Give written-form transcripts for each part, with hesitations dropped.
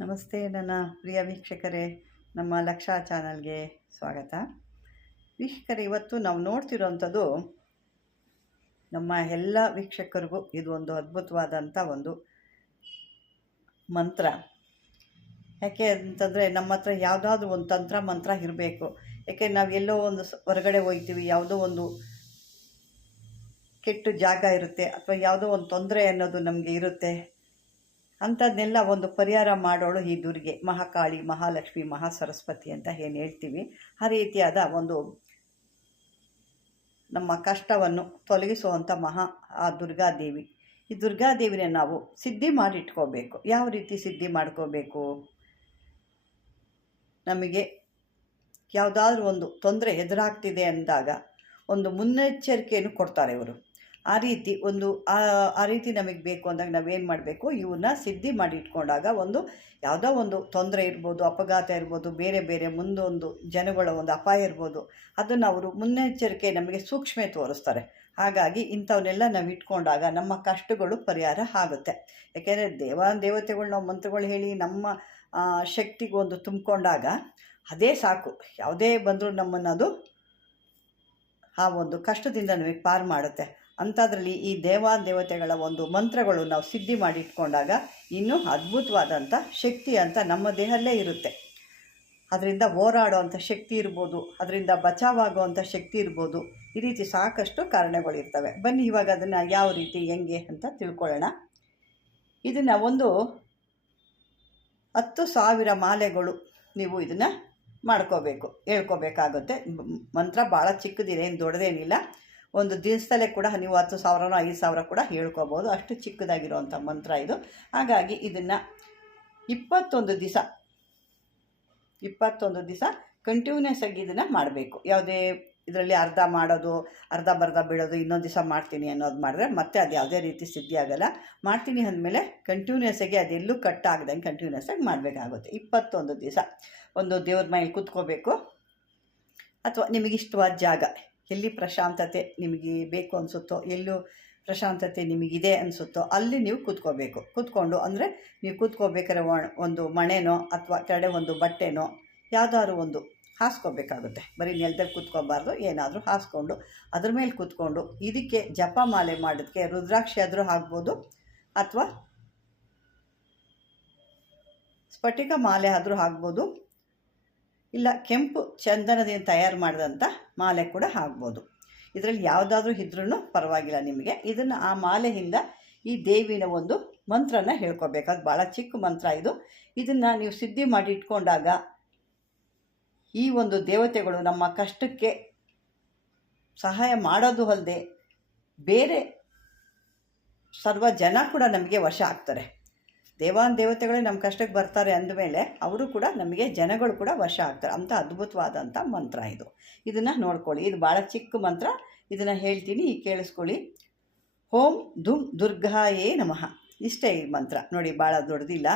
ನಮಸ್ತೆ ನನ್ನ ಪ್ರಿಯ ವೀಕ್ಷಕರೇ, ನಮ್ಮ ಲಕ್ಷ ಚಾನಲ್ಗೆ ಸ್ವಾಗತ. ವೀಕ್ಷಕರೇ, ಇವತ್ತು ನಾವು ನೋಡ್ತಿರೋವಂಥದ್ದು ನಮ್ಮ ಎಲ್ಲ ವೀಕ್ಷಕರಿಗೂ ಇದು ಒಂದು ಅದ್ಭುತವಾದಂಥ ಒಂದು ಮಂತ್ರ. ಯಾಕೆ ಅಂತಂದರೆ ನಮ್ಮ ಹತ್ರ ಯಾವುದಾದ್ರೂ ಒಂದು ತಂತ್ರ ಮಂತ್ರ ಇರಬೇಕು. ಯಾಕೆ ನಾವು ಎಲ್ಲೋ ಒಂದು ಹೊರಗಡೆ ಹೋಗ್ತೀವಿ, ಯಾವುದೋ ಒಂದು ಕೆಟ್ಟ ಜಾಗ ಇರುತ್ತೆ ಅಥವಾ ಯಾವುದೋ ಒಂದು ತೊಂದರೆ ಅನ್ನೋದು ನಮಗೆ ಇರುತ್ತೆ. ಅಂಥದ್ದನ್ನೆಲ್ಲ ಒಂದು ಪರಿಹಾರ ಮಾಡೋಳು ಈ ದುರ್ಗೆ, ಮಹಾಕಾಳಿ, ಮಹಾಲಕ್ಷ್ಮಿ, ಮಹಾಸರಸ್ವತಿ ಅಂತ ಏನು ಹೇಳ್ತೀವಿ. ಆ ರೀತಿಯಾದ ಒಂದು ನಮ್ಮ ಕಷ್ಟವನ್ನು ತೊಲಗಿಸುವಂಥ ಆ ದುರ್ಗಾದೇವಿ. ಈ ದುರ್ಗಾದೇವಿನ ನಾವು ಸಿದ್ಧಿ ಮಾಡಿಟ್ಕೋಬೇಕು. ಯಾವ ರೀತಿ ಸಿದ್ಧಿ ಮಾಡ್ಕೋಬೇಕು? ನಮಗೆ ಯಾವುದಾದ್ರೂ ಒಂದು ತೊಂದರೆ ಎದುರಾಗ್ತಿದೆ ಅಂದಾಗ ಒಂದು ಮುನ್ನೆಚ್ಚರಿಕೆಯನ್ನು ಕೊಡ್ತಾರೆ ಇವರು. ಆ ರೀತಿ ನಮಗೆ ಬೇಕು ಅಂದಾಗ ನಾವೇನು ಮಾಡಬೇಕು, ಇವನ್ನ ಸಿದ್ಧಿ ಮಾಡಿ ಇಟ್ಕೊಂಡಾಗ ಯಾವುದೋ ಒಂದು ತೊಂದರೆ ಇರ್ಬೋದು, ಅಪಘಾತ ಇರ್ಬೋದು, ಬೇರೆ ಬೇರೆ ಮುಂದೊಂದು ಜನಗಳ ಒಂದು ಅಪಾಯ ಇರ್ಬೋದು, ಅದನ್ನು ಅವರು ಮುನ್ನೆಚ್ಚರಿಕೆ ನಮಗೆ ಸೂಕ್ಷ್ಮ ತೋರಿಸ್ತಾರೆ. ಹಾಗಾಗಿ ಇಂಥವನ್ನೆಲ್ಲ ನಾವು ಇಟ್ಕೊಂಡಾಗ ನಮ್ಮ ಕಷ್ಟಗಳು ಪರಿಹಾರ ಆಗುತ್ತೆ. ಯಾಕೆಂದರೆ ದೇವತೆಗಳು ನಾವು ಮಂತ್ರಗಳು ಹೇಳಿ ನಮ್ಮ ಶಕ್ತಿಗೆ ಒಂದು ತುಂಬಿಕೊಂಡಾಗ ಅದೇ ಸಾಕು. ಯಾವುದೇ ಬಂದರೂ ನಮ್ಮನ್ನು ಅದು ಆ ಒಂದು ಕಷ್ಟದಿಂದ ನಮಗೆ ಪಾರು ಮಾಡುತ್ತೆ. ಅಂಥದ್ರಲ್ಲಿ ಈ ದೇವತೆಗಳ ಒಂದು ಮಂತ್ರಗಳು ನಾವು ಸಿದ್ಧಿ ಮಾಡಿ ಇಟ್ಕೊಂಡಾಗ ಇನ್ನೂ ಅದ್ಭುತವಾದಂಥ ಶಕ್ತಿ ಅಂತ ನಮ್ಮ ದೇಹದಲ್ಲೇ ಇರುತ್ತೆ. ಅದರಿಂದ ಹೋರಾಡುವಂಥ ಶಕ್ತಿ ಇರ್ಬೋದು, ಅದರಿಂದ ಬಚಾವಾಗುವಂಥ ಶಕ್ತಿ ಇರ್ಬೋದು. ಈ ರೀತಿ ಸಾಕಷ್ಟು ಕಾರಣಗಳಿರ್ತವೆ. ಬನ್ನಿ ಇವಾಗ ಅದನ್ನು ಯಾವ ರೀತಿ ಹೆಂಗೆ ಅಂತ ತಿಳ್ಕೊಳ್ಳೋಣ. ಇದನ್ನು ಒಂದು 10,000 ಮಾಲೆಗಳು ನೀವು ಇದನ್ನು ಮಾಡ್ಕೋಬೇಕು, ಹೇಳ್ಕೋಬೇಕಾಗುತ್ತೆ. ಮಂತ್ರ ಭಾಳ ಚಿಕ್ಕದಿದೆ, ಏನು ದೊಡ್ಡದೇನಿಲ್ಲ. ಒಂದು ದಿವಸದಲ್ಲೇ ಕೂಡ ನೀವು 10,000 5,000 ಕೂಡ ಹೇಳ್ಕೋಬೋದು. ಅಷ್ಟು ಚಿಕ್ಕದಾಗಿರುವಂಥ ಮಂತ್ರ ಇದು. ಹಾಗಾಗಿ ಇದನ್ನು 21 ದಿವಸ ಕಂಟಿನ್ಯೂಸ್ ಆಗಿ ಇದನ್ನು ಮಾಡಬೇಕು. ಯಾವುದೇ ಇದರಲ್ಲಿ ಅರ್ಧ ಮಾಡೋದು, ಅರ್ಧ ಬರ್ಧ ಬಿಡೋದು, ಇನ್ನೊಂದು ದಿವಸ ಮಾಡ್ತೀನಿ ಅನ್ನೋದು ಮಾಡಿದ್ರೆ ಮತ್ತೆ ಅದು ಯಾವುದೇ ರೀತಿ ಸಿದ್ಧಿ ಆಗೋಲ್ಲ. ಮಾಡ್ತೀನಿ ಅಂದಮೇಲೆ ಕಂಟಿನ್ಯೂಸ್ ಆಗಿ ಅದೆಲ್ಲೂ ಕಟ್ ಆಗದಂಗೆ ಕಂಟಿನ್ಯೂಸ್ ಆಗಿ ಮಾಡಬೇಕಾಗುತ್ತೆ. 21 ದಿವಸ ಒಂದು ದೇವ್ರ ಮನೇಲಿ ಕೂತ್ಕೋಬೇಕು, ಅಥವಾ ನಿಮಗಿಷ್ಟವಾದ ಜಾಗ, ಎಲ್ಲಿ ಪ್ರಶಾಂತತೆ ನಿಮಗೆ ಬೇಕು ಅನಿಸುತ್ತೋ, ಎಲ್ಲೂ ಪ್ರಶಾಂತತೆ ನಿಮಗಿದೆ ಅನಿಸುತ್ತೋ ಅಲ್ಲಿ ನೀವು ಕೂತ್ಕೊಂಡು ಅಂದರೆ ನೀವು ಕೂತ್ಕೋಬೇಕಾದ್ರೆ ಒಂದು ಮಣೆನೋ ಅಥವಾ ಕೆಳಗಡೆ ಒಂದು ಬಟ್ಟೆನೋ ಯಾವುದಾದ್ರು ಒಂದು ಹಾಸ್ಕೋಬೇಕಾಗುತ್ತೆ. ಬರೀ ನೆಲದಲ್ಲಿ ಕೂತ್ಕೋಬಾರ್ದು, ಏನಾದರೂ ಹಾಸ್ಕೊಂಡು ಅದ್ರ ಮೇಲೆ ಕೂತ್ಕೊಂಡು ಇದಕ್ಕೆ ಜಪ ಮಾಲೆ ಮಾಡೋದಕ್ಕೆ ರುದ್ರಾಕ್ಷಿ ಆದರೂ ಆಗ್ಬೋದು, ಅಥವಾ ಸ್ಫಟಿಕ ಮಾಲೆ ಆದರೂ ಆಗ್ಬೋದು, ಇಲ್ಲ ಕೆಂಪು ಚಂದನದಿಂದ ತಯಾರು ಮಾಡಿದಂಥ ಮಾಲೆ ಕೂಡ ಆಗ್ಬೋದು. ಇದರಲ್ಲಿ ಯಾವುದಾದ್ರೂ ಇದ್ರೂ ಪರವಾಗಿಲ್ಲ ನಿಮಗೆ. ಇದನ್ನು ಆ ಮಾಲೆಯಿಂದ ಈ ದೇವಿನ ಒಂದು ಮಂತ್ರನ ಹೇಳ್ಕೊಬೇಕು. ಅದು ಭಾಳ ಚಿಕ್ಕ ಮಂತ್ರ ಇದು. ಇದನ್ನು ನೀವು ಸಿದ್ಧಿ ಮಾಡಿ ಇಟ್ಕೊಂಡಾಗ ಈ ಒಂದು ದೇವತೆಗಳು ನಮ್ಮ ಕಷ್ಟಕ್ಕೆ ಸಹಾಯ ಮಾಡೋದು ಅಲ್ಲದೆ ಬೇರೆ ಸರ್ವ ಜನ ಕೂಡ ನಮಗೆ ವಶ ಆಗ್ತಾರೆ. ದೇವತೆಗಳೇ ನಮ್ಮ ಕಷ್ಟಕ್ಕೆ ಬರ್ತಾರೆ ಅಂದಮೇಲೆ ಅವರು ಕೂಡ ನಮಗೆ ಜನಗಳು ಕೂಡ ವಶ ಆಗ್ತಾರೆ. ಅಂಥ ಅದ್ಭುತವಾದಂಥ ಮಂತ್ರ ಇದು. ಇದನ್ನು ನೋಡ್ಕೊಳ್ಳಿ. ಇದು ಭಾಳ ಚಿಕ್ಕ ಮಂತ್ರ. ಇದನ್ನು ಹೇಳ್ತೀನಿ, ಈಗ ಕೇಳಿಸ್ಕೊಳ್ಳಿ. ಓಂ ಧುಮ್ ದುರ್ಗಾಯೇ ನಮಃ. ಇಷ್ಟೇ ಈ ಮಂತ್ರ. ನೋಡಿ, ಭಾಳ ದೊಡ್ಡದಿಲ್ಲ,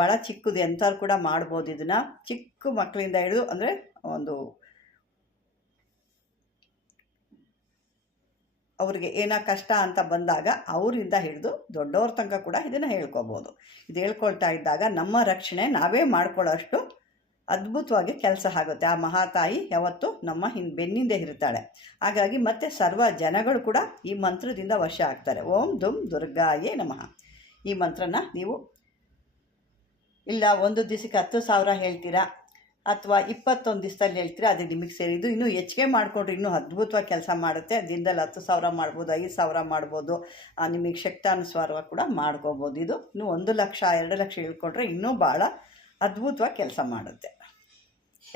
ಭಾಳ ಚಿಕ್ಕದು. ಎಂಥವ್ರು ಕೂಡ ಮಾಡ್ಬೋದು ಇದನ್ನು. ಚಿಕ್ಕ ಮಕ್ಕಳಿಂದ ಹಿಡಿದು ಅಂದರೆ ಒಂದು ಅವ್ರಿಗೆ ಏನೋ ಕಷ್ಟ ಅಂತ ಬಂದಾಗ ಅವರಿಂದ ಹಿಡಿದು ದೊಡ್ಡವ್ರ ತನಕ ಕೂಡ ಇದನ್ನು ಹೇಳ್ಕೊಬೋದು. ಇದು ಹೇಳ್ಕೊಳ್ತಾ ಇದ್ದಾಗ ನಮ್ಮ ರಕ್ಷಣೆ ನಾವೇ ಮಾಡ್ಕೊಳ್ಳೋಷ್ಟು ಅದ್ಭುತವಾಗಿ ಕೆಲಸ ಆಗುತ್ತೆ. ಆ ಮಹಾತಾಯಿ ಯಾವತ್ತೂ ನಮ್ಮ ಬೆನ್ನಿಂದೆ ಇರ್ತಾಳೆ. ಹಾಗಾಗಿ ಮತ್ತೆ ಸರ್ವ ಜನಗಳು ಕೂಡ ಈ ಮಂತ್ರದಿಂದ ವಶ ಆಗ್ತಾರೆ. ಓಂ ಧುಮ್ ದುರ್ಗಾಯೇ ನಮಃ. ಈ ಮಂತ್ರನ ನೀವು ಇಲ್ಲ ಒಂದು ದಿವಸಕ್ಕೆ 10,000 ಹೇಳ್ತೀರಾ ಅಥವಾ 21 ದಿವಸದಲ್ಲಿ ಹೇಳ್ತೀರಾ, ಅದು ನಿಮಗೆ ಸೇರಿದ್ದು. ಇನ್ನೂ ಹೆಚ್ಚಿಗೆ ಮಾಡಿಕೊಂಡ್ರೆ ಇನ್ನೂ ಅದ್ಭುತವಾಗಿ ಕೆಲಸ ಮಾಡುತ್ತೆ. ದಿನದಲ್ಲಿ 10,000 ಮಾಡ್ಬೋದು, 5,000 ಮಾಡ್ಬೋದು. ನಿಮಗೆ ಶಕ್ತಾನುಸಾರವಾಗಿ ಕೂಡ ಮಾಡ್ಕೋಬೋದು. ಇದು ಇನ್ನೂ 1 ಲಕ್ಷ 2 ಲಕ್ಷ ಹೇಳ್ಕೊಂಡ್ರೆ ಇನ್ನೂ ಭಾಳ ಅದ್ಭುತವಾಗಿ ಕೆಲಸ ಮಾಡುತ್ತೆ.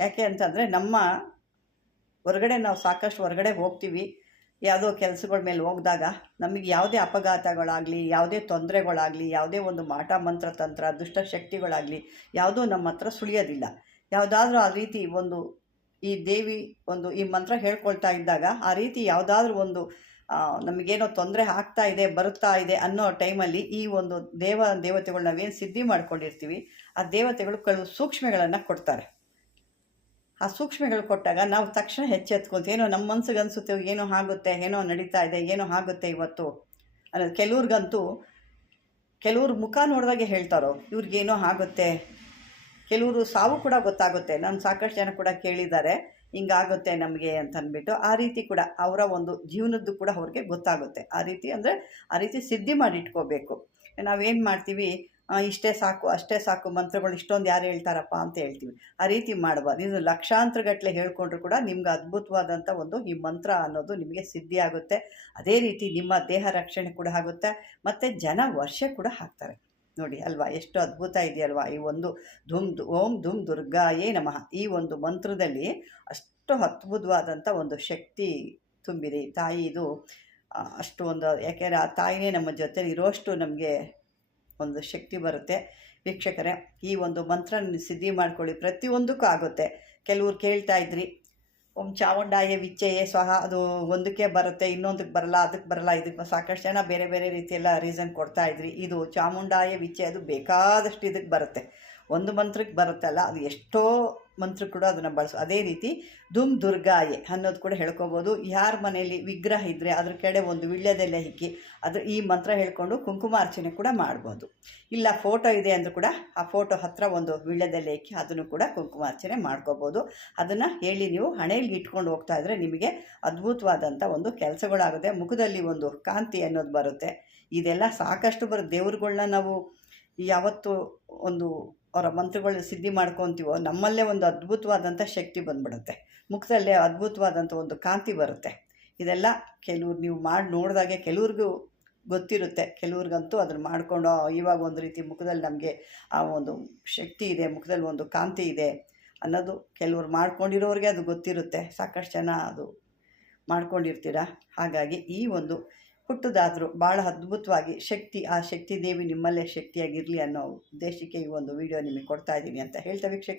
ಯಾಕೆ ಅಂತಂದರೆ ನಮ್ಮ ನಾವು ಸಾಕಷ್ಟು ಹೊರಗಡೆ ಹೋಗ್ತೀವಿ. ಯಾವುದೋ ಕೆಲಸಗಳ ಮೇಲೆ ಹೋಗಿದಾಗ ನಮಗೆ ಯಾವುದೇ ಅಪಘಾತಗಳಾಗಲಿ, ಯಾವುದೇ ತೊಂದರೆಗಳಾಗಲಿ, ಯಾವುದೇ ಒಂದು ಮಾಟ ಮಂತ್ರ ತಂತ್ರ ದುಷ್ಟಶಕ್ತಿಗಳಾಗಲಿ ಯಾವುದೂ ನಮ್ಮ ಹತ್ರ ಸುಳಿಯೋದಿಲ್ಲ. ಯಾವುದಾದ್ರೂ ಆ ರೀತಿ ಈ ದೇವಿ ಈ ಮಂತ್ರ ಹೇಳ್ಕೊಳ್ತಾ ಇದ್ದಾಗ ಆ ರೀತಿ ಯಾವುದಾದ್ರೂ ನಮಗೇನೋ ತೊಂದರೆ ಆಗ್ತಾ ಇದೆ, ಬರುತ್ತಾ ಇದೆ ಅನ್ನೋ ಟೈಮಲ್ಲಿ ಈ ಒಂದು ದೇವತೆಗಳು ನಾವೇನು ಸಿದ್ಧಿ ಮಾಡ್ಕೊಂಡಿರ್ತೀವಿ, ಆ ದೇವತೆಗಳು ಕೆಲವು ಸೂಕ್ಷ್ಮಗಳನ್ನು ಕೊಡ್ತಾರೆ. ಆ ಸೂಕ್ಷ್ಮಗಳು ಕೊಟ್ಟಾಗ ನಾವು ತಕ್ಷಣ ಎಚ್ಚೆತ್ಕೊತೀವಿ. ಏನೋ ನಮ್ಮ ಮನಸ್ಸಿಗೆ ಅನಿಸುತ್ತೆ, ಏನೋ ಆಗುತ್ತೆ, ಏನೋ ನಡೀತಾ ಇದೆ, ಏನೋ ಆಗುತ್ತೆ ಇವತ್ತು ಅನ್ನೋದು. ಕೆಲವ್ರಿಗಂತೂ ಕೆಲವ್ರು ಮುಖ ನೋಡಿದಾಗೆ ಹೇಳ್ತಾರೋ ಇವ್ರಿಗೇನೋ ಆಗುತ್ತೆ, ಕೆಲವರು ಸಾವು ಕೂಡ ಗೊತ್ತಾಗುತ್ತೆ. ನಾನು ಸಾಕಷ್ಟು ಜನ ಕೂಡ ಕೇಳಿದ್ದಾರೆ, ಹಿಂಗಾಗುತ್ತೆ ನಮಗೆ ಅಂತ ಅಂದ್ಬಿಟ್ಟು. ಆ ರೀತಿ ಕೂಡ ಅವರ ಒಂದು ಜೀವನದ್ದು ಕೂಡ ಅವ್ರಿಗೆ ಗೊತ್ತಾಗುತ್ತೆ. ಆ ರೀತಿ ಅಂದರೆ ಆ ರೀತಿ ಸಿದ್ಧಿ ಮಾಡಿಟ್ಕೋಬೇಕು. ನಾವೇನು ಮಾಡ್ತೀವಿ, ಇಷ್ಟೇ ಸಾಕು ಅಷ್ಟೇ ಸಾಕು ಮಂತ್ರಗಳು ಇಷ್ಟೊಂದು ಯಾರು ಹೇಳ್ತಾರಪ್ಪ ಅಂತ ಹೇಳ್ತೀವಿ. ಆ ರೀತಿ ಮಾಡಬಾರ್ದು. ಇದು ಲಕ್ಷಾಂತರ ಗಟ್ಟಲೆ ಹೇಳ್ಕೊಂಡ್ರು ಕೂಡ ನಿಮ್ಗೆ ಅದ್ಭುತವಾದಂಥ ಒಂದು ಈ ಮಂತ್ರ ಅನ್ನೋದು ನಿಮಗೆ ಸಿದ್ಧಿ ಆಗುತ್ತೆ. ಅದೇ ರೀತಿ ನಿಮ್ಮ ದೇಹ ರಕ್ಷಣೆ ಕೂಡ ಆಗುತ್ತೆ, ಮತ್ತು ಜನ ವರ್ಷ ಕೂಡ ಆಗ್ತಾರೆ. ನೋಡಿ ಅಲ್ವಾ, ಎಷ್ಟು ಅದ್ಭುತ ಇದೆಯಲ್ವಾ ಈ ಒಂದು ಓಂ ಧುಮ್ ದುರ್ಗಾಯೇ ನಮಃ ಈ ಒಂದು ಮಂತ್ರದಲ್ಲಿ. ಅಷ್ಟು ಅದ್ಭುತವಾದಂಥ ಒಂದು ಶಕ್ತಿ ತುಂಬಿದೆ ತಾಯಿ. ಇದು ಅಷ್ಟು ಒಂದು, ಯಾಕೆಂದರೆ ಆ ತಾಯಿನೇ ನಮ್ಮ ಜೊತೆ ಇರೋಷ್ಟು ನಮಗೆ ಒಂದು ಶಕ್ತಿ ಬರುತ್ತೆ. ವೀಕ್ಷಕರೇ, ಈ ಒಂದು ಮಂತ್ರ ಸಿದ್ಧಿ ಮಾಡ್ಕೊಳ್ಳಿ, ಪ್ರತಿಯೊಂದಕ್ಕೂ ಆಗುತ್ತೆ. ಕೆಲವ್ರು ಕೇಳ್ತಾ ಇದ್ರಿ, ಓಂ ಚಾಮುಂಡಾಯ ವಿಚ್ಚಯೇ ಸ್ವಹ, ಅದು ಒಂದಕ್ಕೆ ಬರುತ್ತೆ ಇನ್ನೊಂದಕ್ಕೆ ಬರಲ್ಲ, ಅದಕ್ಕೆ ಬರಲ್ಲ, ಇದಕ್ಕೆ ಸಾಕಷ್ಟು ಜನ ಬೇರೆ ಬೇರೆ ರೀತಿಯೆಲ್ಲ ರೀಸನ್ ಕೊಡ್ತಾಯಿದ್ರಿ. ಇದು ಚಾಮುಂಡಾಯ ವಿಚ್ಚಯ ಅದು ಬೇಕಾದಷ್ಟು ಇದಕ್ಕೆ ಬರುತ್ತೆ, ಒಂದು ಮಂತ್ರಕ್ಕೆ ಬರುತ್ತಲ್ಲ, ಅದು ಎಷ್ಟೋ ಮಂತ್ರ ಕೂಡ ಅದನ್ನು ಬಳಸು. ಅದೇ ರೀತಿ ಧುಮ್ ದುರ್ಗಾಯೆ ಅನ್ನೋದು ಕೂಡ ಹೇಳ್ಕೊಬೋದು. ಯಾರ ಮನೆಯಲ್ಲಿ ವಿಗ್ರಹ ಇದ್ದರೆ ಅದ್ರ ಕಡೆ ಒಂದು ವೀಳ್ಯದೆಲೆ ಇಕ್ಕಿ ಅದು ಈ ಮಂತ್ರ ಹೇಳ್ಕೊಂಡು ಕುಂಕುಮಾರ್ಚನೆ ಕೂಡ ಮಾಡ್ಬೋದು. ಇಲ್ಲ ಫೋಟೋ ಇದೆ ಅಂದರೂ ಕೂಡ ಆ ಫೋಟೋ ಹತ್ತಿರ ಒಂದು ವೀಳ್ಯದೆಲೆ ಇಕ್ಕಿ ಅದನ್ನು ಕೂಡ ಕುಂಕುಮಾರ್ಚನೆ ಮಾಡ್ಕೋಬೋದು. ಅದನ್ನು ಹೇಳಿ ನೀವು ಹಣೆಯಲ್ಲಿ ಇಟ್ಕೊಂಡು ಹೋಗ್ತಾ ಇದ್ದರೆ ನಿಮಗೆ ಅದ್ಭುತವಾದಂಥ ಒಂದು ಕೆಲಸಗಳಾಗುತ್ತೆ. ಮುಖದಲ್ಲಿ ಒಂದು ಕಾಂತಿ ಅನ್ನೋದು ಬರುತ್ತೆ. ಇದೆಲ್ಲ ಸಾಕಷ್ಟು ಬರುತ್ತೆ. ದೇವ್ರುಗಳ್ನ ನಾವು ಯಾವತ್ತು ಒಂದು ಅವರ ಮಂತ್ರಗಳು ಸಿದ್ಧಿ ಮಾಡ್ಕೊತೀವೋ ನಮ್ಮಲ್ಲೇ ಒಂದು ಅದ್ಭುತವಾದಂಥ ಶಕ್ತಿ ಬಂದ್ಬಿಡುತ್ತೆ, ಮುಖದಲ್ಲೇ ಅದ್ಭುತವಾದಂಥ ಒಂದು ಕಾಂತಿ ಬರುತ್ತೆ. ಇದೆಲ್ಲ ಕೆಲವ್ರು ನೀವು ಮಾಡಿ ನೋಡಿದಾಗೆ ಕೆಲವ್ರಿಗೂ ಗೊತ್ತಿರುತ್ತೆ, ಕೆಲವ್ರಿಗಂತೂ ಅದನ್ನು ಮಾಡಿಕೊಂಡು ಇವಾಗ ಒಂದು ರೀತಿ ಮುಖದಲ್ಲಿ ನಮಗೆ ಆ ಒಂದು ಶಕ್ತಿ ಇದೆ, ಮುಖದಲ್ಲಿ ಒಂದು ಕಾಂತಿ ಇದೆ ಅನ್ನೋದು ಕೆಲವ್ರು ಮಾಡ್ಕೊಂಡಿರೋರಿಗೆ ಅದು ಗೊತ್ತಿರುತ್ತೆ. ಸಾಕಷ್ಟು ಜನ ಅದು ಮಾಡ್ಕೊಂಡಿರ್ತೀರ. ಹಾಗಾಗಿ ಈ ಒಂದು ಹುಟ್ಟುದಾದರೂ ಭಾಳ ಅದ್ಭುತವಾಗಿ ಶಕ್ತಿ, ಆ ಶಕ್ತಿ ದೇವಿ ನಿಮ್ಮಲ್ಲೇ ಶಕ್ತಿಯಾಗಿರಲಿ ಅನ್ನೋ ಉದ್ದೇಶಕ್ಕೆ ಈ ಒಂದು ವಿಡಿಯೋ ನಿಮಗೆ ಕೊಡ್ತಾ ಇದ್ದೀನಿ ಅಂತ ಹೇಳ್ತಾ ವೀಕ್ಷಕರೇ,